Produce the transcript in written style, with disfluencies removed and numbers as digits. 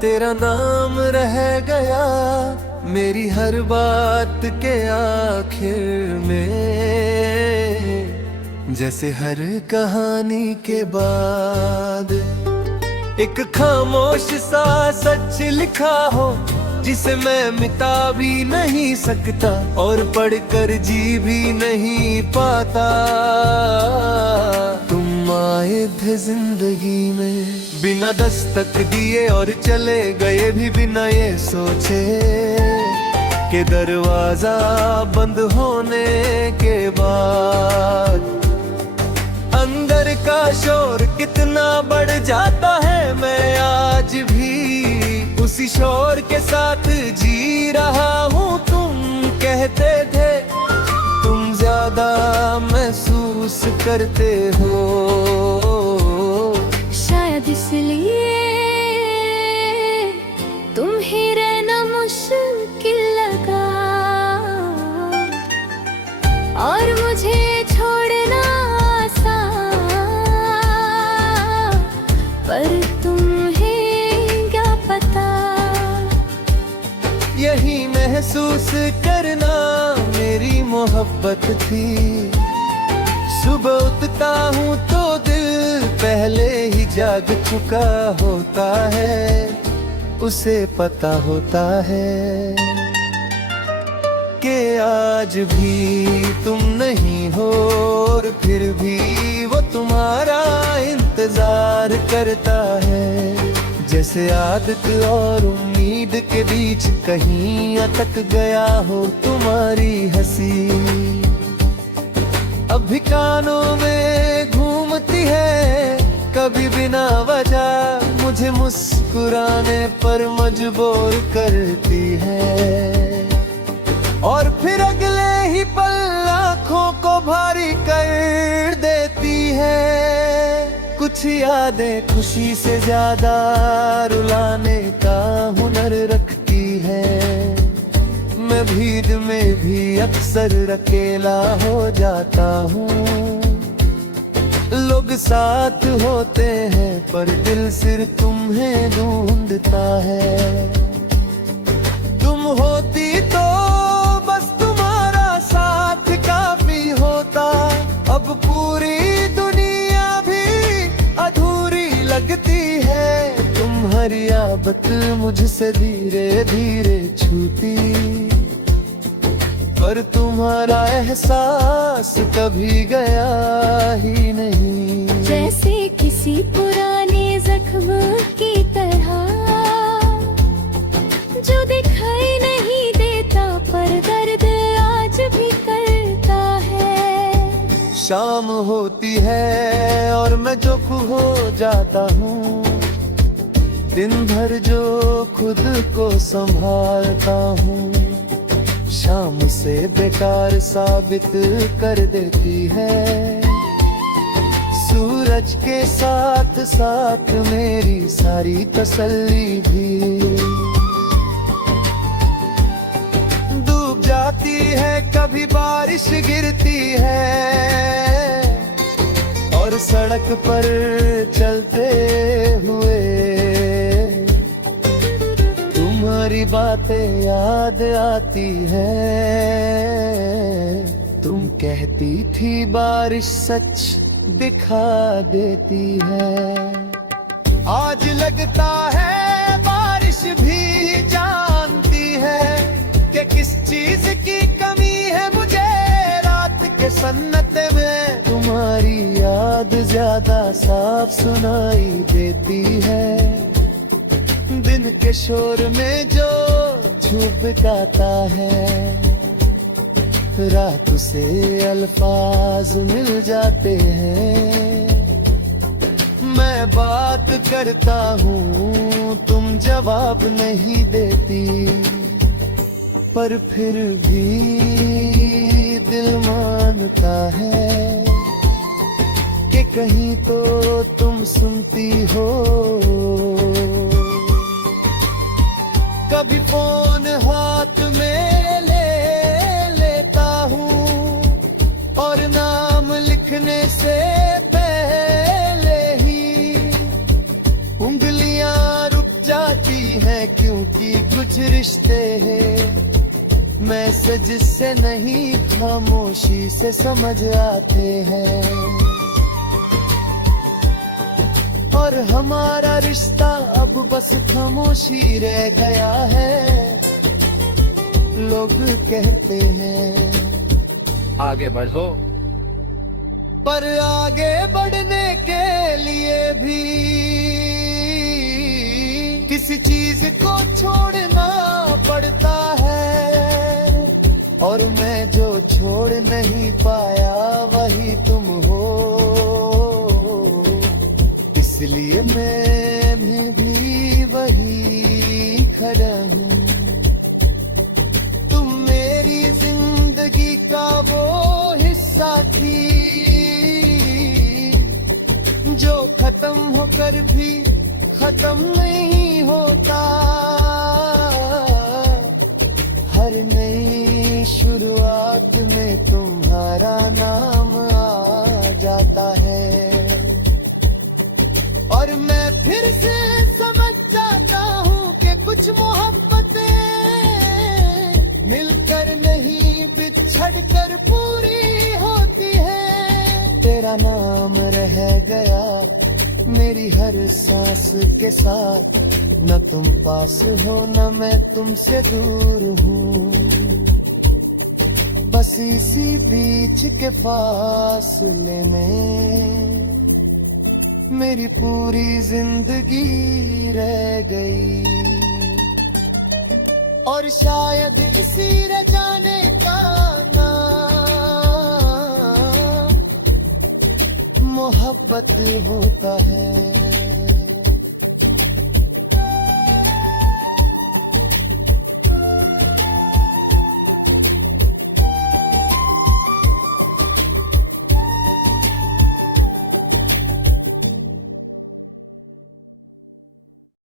तेरा नाम रह गया मेरी हर बात के आखिर में, जैसे हर कहानी के बाद एक खामोश सा सच लिखा हो, जिसे मैं मिटा भी नहीं सकता और पढ़कर जी भी नहीं पाता। तुम आए थे जिंदगी में बिना दस्तक दिए और चले गए भी बिना ये सोचे कि दरवाजा बंद होने के बाद अंदर का शोर कितना बढ़ जाता है। मैं आज भी उसी शोर के साथ जी रहा हूँ। तुम कहते थे तुम ज्यादा महसूस करते हो, शायद इसलिए तुम ही रहना मुश्किल लगा और मुझे छोड़ना आसान, पर तुम्हें क्या पता यही महसूस करना मेरी मोहब्बत थी। सुबह उठता हूँ तो दिल पहले ही जाग चुका होता है, उसे पता होता है कि आज भी तुम नहीं हो और फिर भी वो तुम्हारा इंतजार करता है। जैसे आदत और उम्मीद के बीच कहीं अटक गया हो तुम्हारी हंसी, अभी कानों में घूमती है कभी बिना वजह मुझे मुस्कुराने पर मजबूर करती है, और फिर अगले ही पल आँखों को भारी कर देती है। कुछ यादें खुशी से ज्यादा रुलाने का हुनर रखती है। मैं भीड़ में भी अक्सर अकेला हो जाता हूँ। लोग साथ होते हैं पर दिल सिर्फ तुम्हें ढूंढता है। तुम होती तो बस तुम्हारा साथ काफी होता, अब पूरी दुनिया भी अधूरी लगती है। तुम्हारी आदत मुझसे धीरे धीरे छूती, पर तुम्हारा एहसास कभी गया ही नहीं। जैसे किसी पुराने जख्म की तरह जो दिखाई नहीं देता पर दर्द आज भी करता है। शाम होती है और मैं जो खो जाता हूँ, दिन भर जो खुद को संभालता हूँ, शाम से बेकार साबित कर देती है। सूरज के साथ साथ मेरी सारी तसल्ली भी डूब जाती है। कभी बारिश गिरती है और सड़क पर चलते हुए तुम्हारी बातें याद आती है। तुम कहती थी बारिश सच दिखा देती है। आज लगता है बारिश भी जानती है कि किस चीज की कमी है मुझे। रात के सन्नाटे में तुम्हारी याद ज्यादा साफ सुनाई देती है। दिन के शोर में जो झुबकाता है, रात से अल्फाज मिल जाते हैं। मैं बात करता हूँ तुम जवाब नहीं देती, पर फिर भी दिल मानता है कि कहीं तो तुम सुनती हो। कभी फोन हाथ में लेता हूँ और नाम लिखने से पहले ही उंगलियां रुक जाती हैं क्योंकि कुछ रिश्ते हैं मैसेज से नहीं खामोशी से समझ आते हैं। और हमारा रिश्ता अब बस खामोशी रह गया है। लोग कहते हैं आगे बढ़ो, पर आगे बढ़ने के लिए भी किसी चीज को छोड़ना पड़ता है। और मैं जो छोड़ नहीं पाया वही तुम हो, इसलिए मैं भी वही खड़ा हूँ। तुम मेरी जिंदगी का वो हिस्सा थी जो खत्म होकर भी खत्म नहीं होता। हर नई शुरुआत में तुम्हारा नाम आ जाता है। और मैं फिर से समझ जाता हूँ कि कुछ मोहब्बतें मिलकर नहीं बिछड़ कर पूरी होती है। तेरा नाम रह गया मेरी हर सांस के साथ, न तुम पास हो न मैं तुमसे दूर हूँ। बस इसी बीच के फासले में मेरी पूरी जिंदगी रह गई। और शायद इसी रह जाने का नाम मोहब्बत होता है।